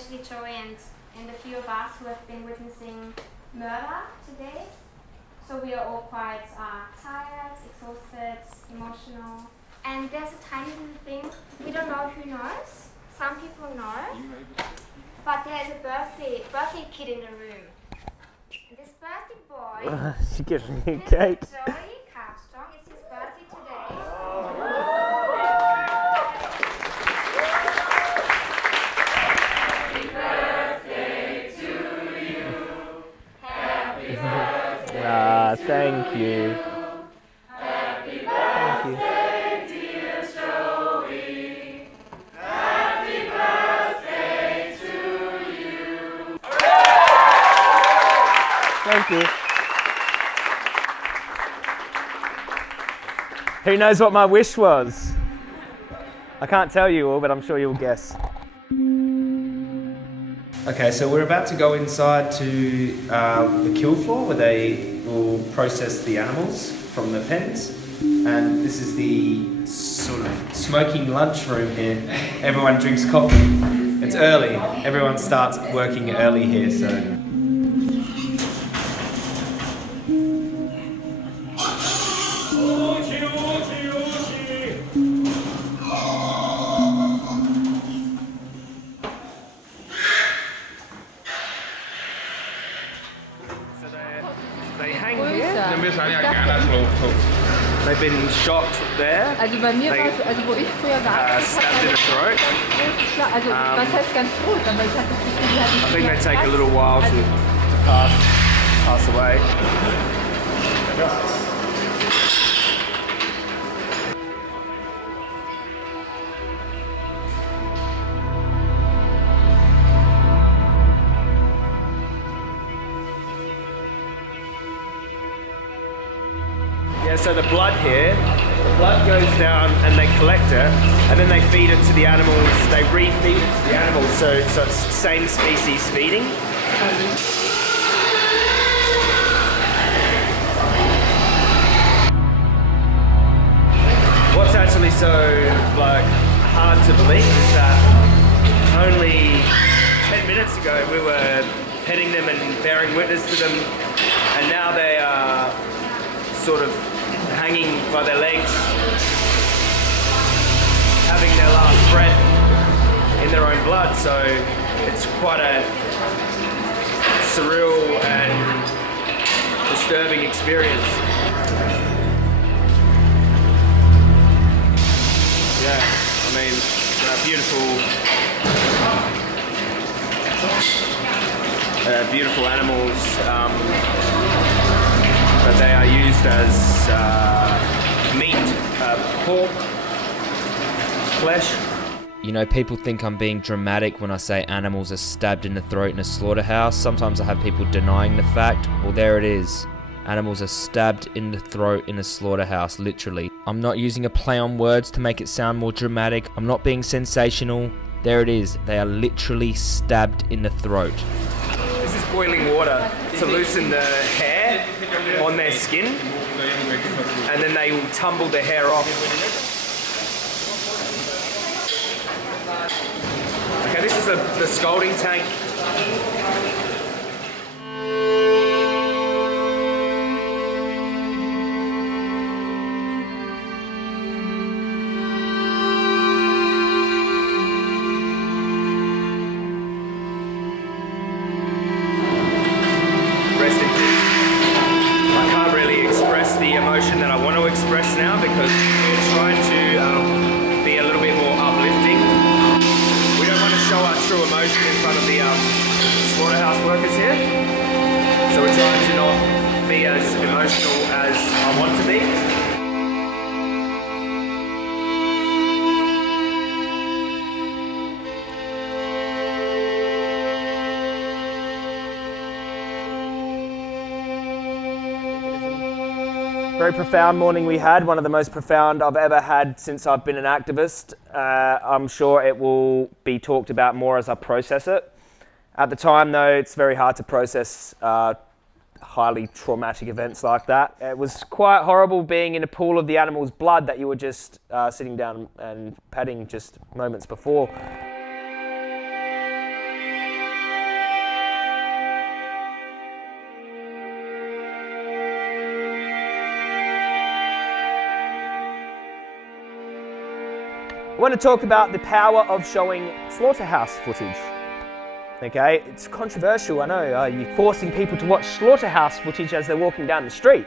especially Joey and a few of us who have been witnessing murder today. So we are all quite tired, exhausted, emotional. And there's a tiny little thing, we don't know who knows. Some people know, but there's a birthday kid in the room. And this birthday boy, she gives me a cake. Joey Carpstrong, it's his birthday today. Happy birthday to you. Happy birthday. Ah, thank you. Happy birthday, dear Joey. Happy birthday to you. Thank you. Who knows what my wish was? I can't tell you all, but I'm sure you'll guess. Okay, so we're about to go inside to the kill floor where they will process the animals from the pens. And this is the sort of smoking lunchroom here. Everyone drinks coffee. It's early. Everyone starts working early here, so. They hang here. They've been shot there. Also bei mir war es, also wo ich früher gearbeitet stabbed in the throat. also was heißt ganz groß, aber ich hatte das Gefühl, die hatten I think they take a little while to pass away. Yeah, so the blood here, the blood goes down and they collect it, and then they feed it to the animals, they refeed it to the animals, so it's same species feeding. What's actually so hard to believe is that only 10 minutes ago we were petting them and bearing witness to them, and now they are sort of hanging by their legs, having their last breath in their own blood, so it's quite a surreal and disturbing experience. Yeah, I mean, beautiful animals. But they are used as meat, pork, flesh. You know, people think I'm being dramatic when I say animals are stabbed in the throat in a slaughterhouse. Sometimes I have people denying the fact. Well, there it is. Animals are stabbed in the throat in a slaughterhouse, literally. I'm not using a play on words to make it sound more dramatic. I'm not being sensational. There it is. They are literally stabbed in the throat. This is boiling water to loosen the hair on their skin, and then they will tumble the hair off. Okay, this is the scalding tank. That I want to express now, because we're trying to be a little bit more uplifting. We don't want to show our true emotion in front of the slaughterhouse workers here, so we're trying to not be as emotional as I want to be. Very profound morning we had, one of the most profound I've ever had since I've been an activist. I'm sure it will be talked about more as I process it. At the time though, it's very hard to process highly traumatic events like that. It was quite horrible being in a pool of the animal's blood that you were just sitting down and patting just moments before. I want to talk about the power of showing slaughterhouse footage. Okay, it's controversial, I know. You're forcing people to watch slaughterhouse footage as they're walking down the street.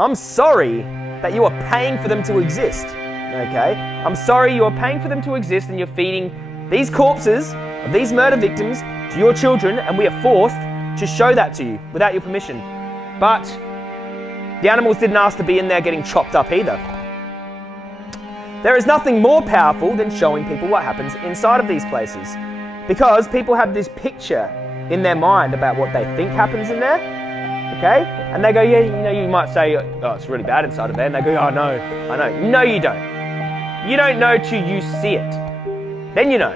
I'm sorry that you are paying for them to exist. Okay, I'm sorry you are paying for them to exist and you're feeding these corpses of these murder victims to your children, and we are forced to show that to you without your permission. But the animals didn't ask to be in there getting chopped up either. There is nothing more powerful than showing people what happens inside of these places, because people have this picture in their mind about what they think happens in there, okay? And they go, yeah, you know, you might say, oh, it's really bad inside of there, and they go, oh, no, I know. No, you don't. You don't know till you see it. Then you know.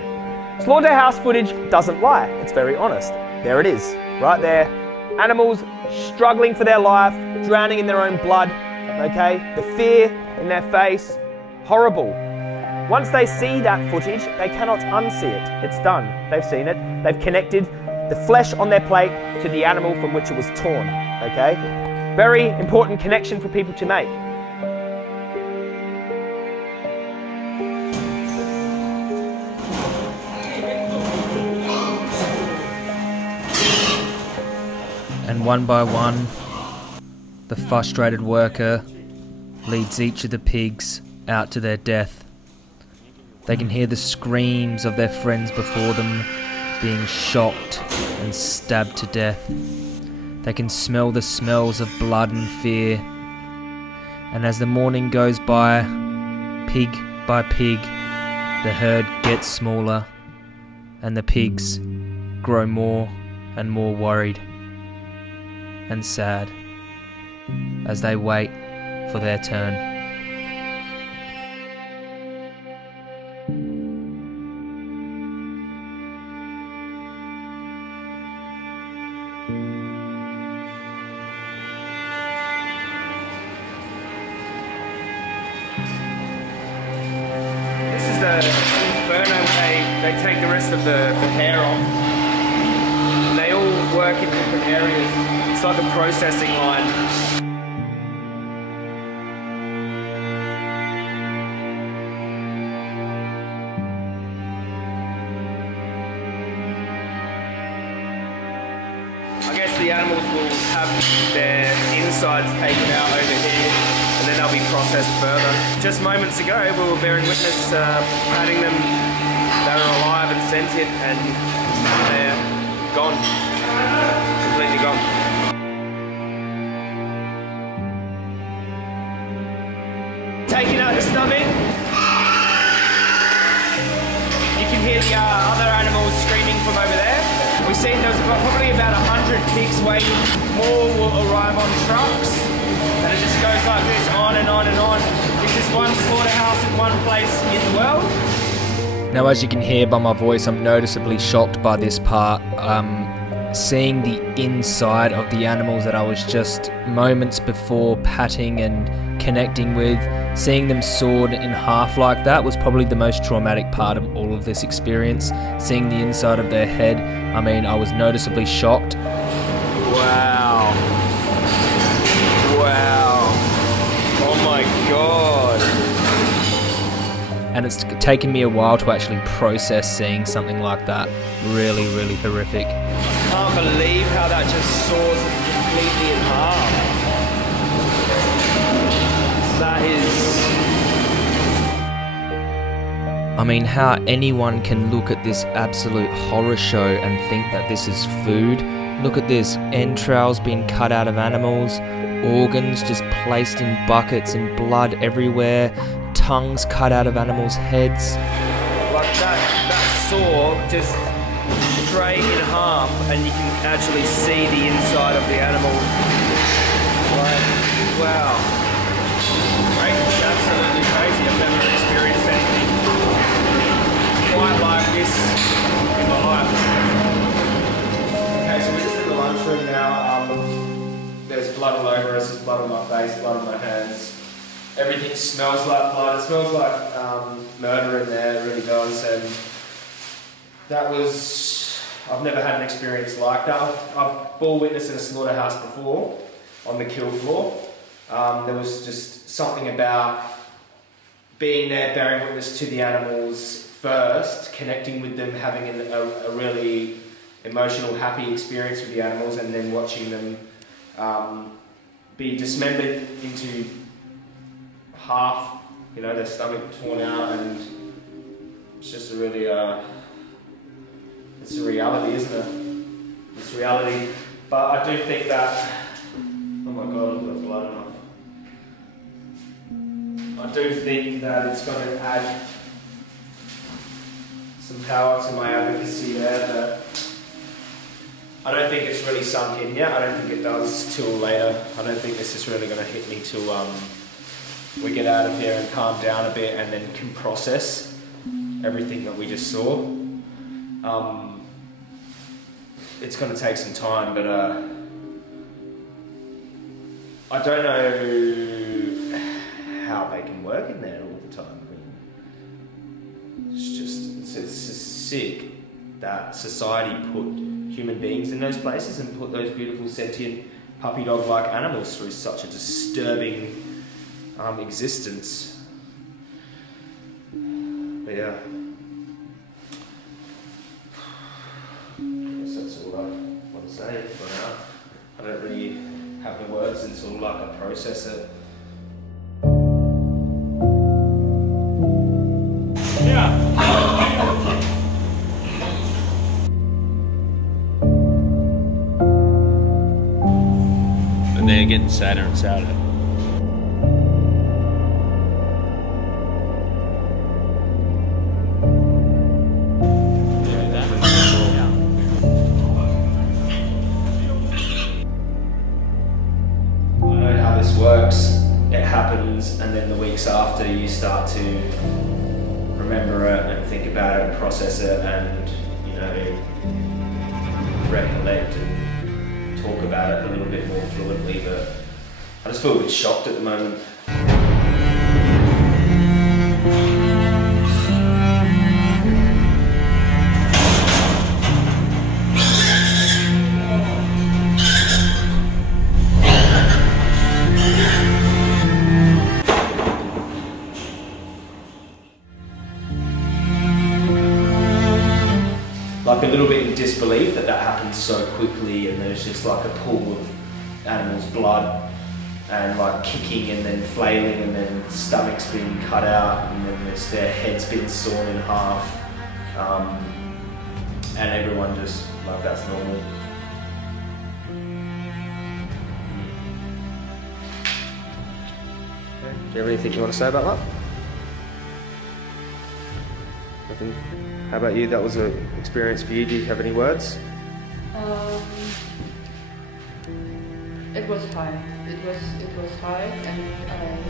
Slaughterhouse footage doesn't lie. It's very honest. There it is, right there. Animals struggling for their life, drowning in their own blood, okay? The fear in their face, horrible. Once they see that footage, they cannot unsee it. It's done. They've seen it. They've connected the flesh on their plate to the animal from which it was torn, okay? Very important connection for people to make. And one by one, the frustrated worker leads each of the pigs out to their death. They can hear the screams of their friends before them being shocked and stabbed to death. They can smell the smells of blood and fear. And as the morning goes by pig, the herd gets smaller and the pigs grow more and more worried and sad as they wait for their turn. This is the inferno where they take the rest of the hair off. And they all work in different areas. It's like a processing line. I guess the animals will have their insides taken out over here, and then they'll be processed further. Just moments ago, we were bearing witness patting them. They were alive and sentient, and they're gone. Completely gone. Taking out the stomach. You can hear the other animals screaming from over there. We've seen there's probably about 100 pigs waiting. More will arrive on trucks. And it just goes like this, on and on and on. This is one slaughterhouse in one place in the world. Now, as you can hear by my voice, I'm noticeably shocked by this part. Seeing the inside of the animals that I was just moments before patting and connecting with, seeing them sawed in half like that was probably the most traumatic part of all of this experience. Seeing the inside of their head, I mean, I was noticeably shocked. Wow. Wow. Oh my God. And it's taken me a while to actually process seeing something like that. Really, really horrific. I can't believe how that just saws it completely in half. That is... I mean, how anyone can look at this absolute horror show and think that this is food. Look at this, entrails being cut out of animals, organs just placed in buckets and blood everywhere, tongues cut out of animals' heads. Like that saw just straight in half, and you can actually see the inside of the animal. Like, wow. It's absolutely crazy. I've never experienced anything quite like this in my life. Okay, so we're just in the lunchroom now. There's blood all over us, there's blood on my face, blood on my hands. Everything smells like blood. It smells like murder in there, it really does. And that was... I've never had an experience like that. I've bore witness in a slaughterhouse before, on the kill floor. There was just something about being there, bearing witness to the animals first, connecting with them, having a really emotional, happy experience with the animals, and then watching them be dismembered into half, you know, their stomach torn out, and it's just a really, it's a reality, isn't it? It's reality. But I do think that, oh my God, I've got blood enough. I do think that it's going to add some power to my advocacy there, but I don't think it's really sunk in yet. I don't think it does till later. I don't think this is really going to hit me till we get out of here and calm down a bit and then can process everything that we just saw. It's going to take some time, but I don't know how they can work in there all the time. I mean, it's just sick that society put human beings in those places and put those beautiful sentient puppy dog-like animals through such a disturbing existence. But yeah, I guess that's all I want to say for now. I don't really have the words until like I process it. And they're getting sadder and sadder. Works, it happens, and then the weeks after you start to remember it and think about it and process it and, you know, recollect and talk about it a little bit more fluently, but I just feel a bit shocked at the moment. Like a little bit in disbelief that happened so quickly, and there's just like a pool of animals' blood and like kicking and then flailing and then stomachs being cut out and then it's their heads being sawn in half, and everyone just like that's normal. Okay. Do you have anything you want to say about that? Nothing? How about you? That was an experience for you. Do you have any words? It was hard. It was hard, and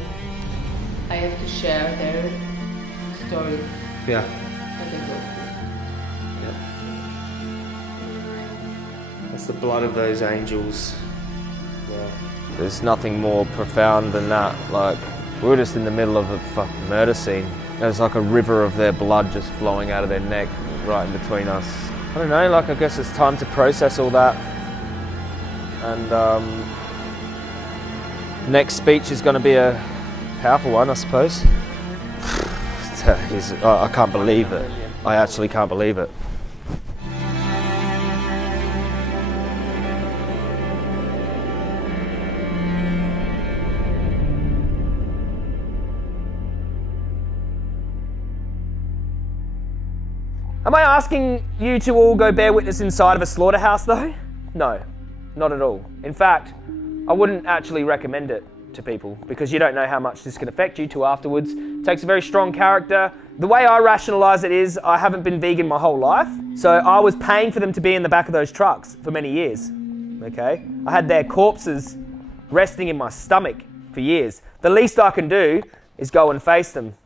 I have to share their story. Yeah. What they go through. Yeah. That's the blood of those angels. Yeah. There's nothing more profound than that. Like, we were just in the middle of a fucking murder scene. There's like a river of their blood just flowing out of their neck right in between us. I don't know, like I guess it's time to process all that. And the next speech is going to be a powerful one, I suppose. I can't believe it. I actually can't believe it. Am I asking you to all go bear witness inside of a slaughterhouse though? No, not at all. In fact, I wouldn't actually recommend it to people because you don't know how much this can affect you till afterwards. It takes a very strong character. The way I rationalise it is I haven't been vegan my whole life, so I was paying for them to be in the back of those trucks for many years, okay? I had their corpses resting in my stomach for years. The least I can do is go and face them.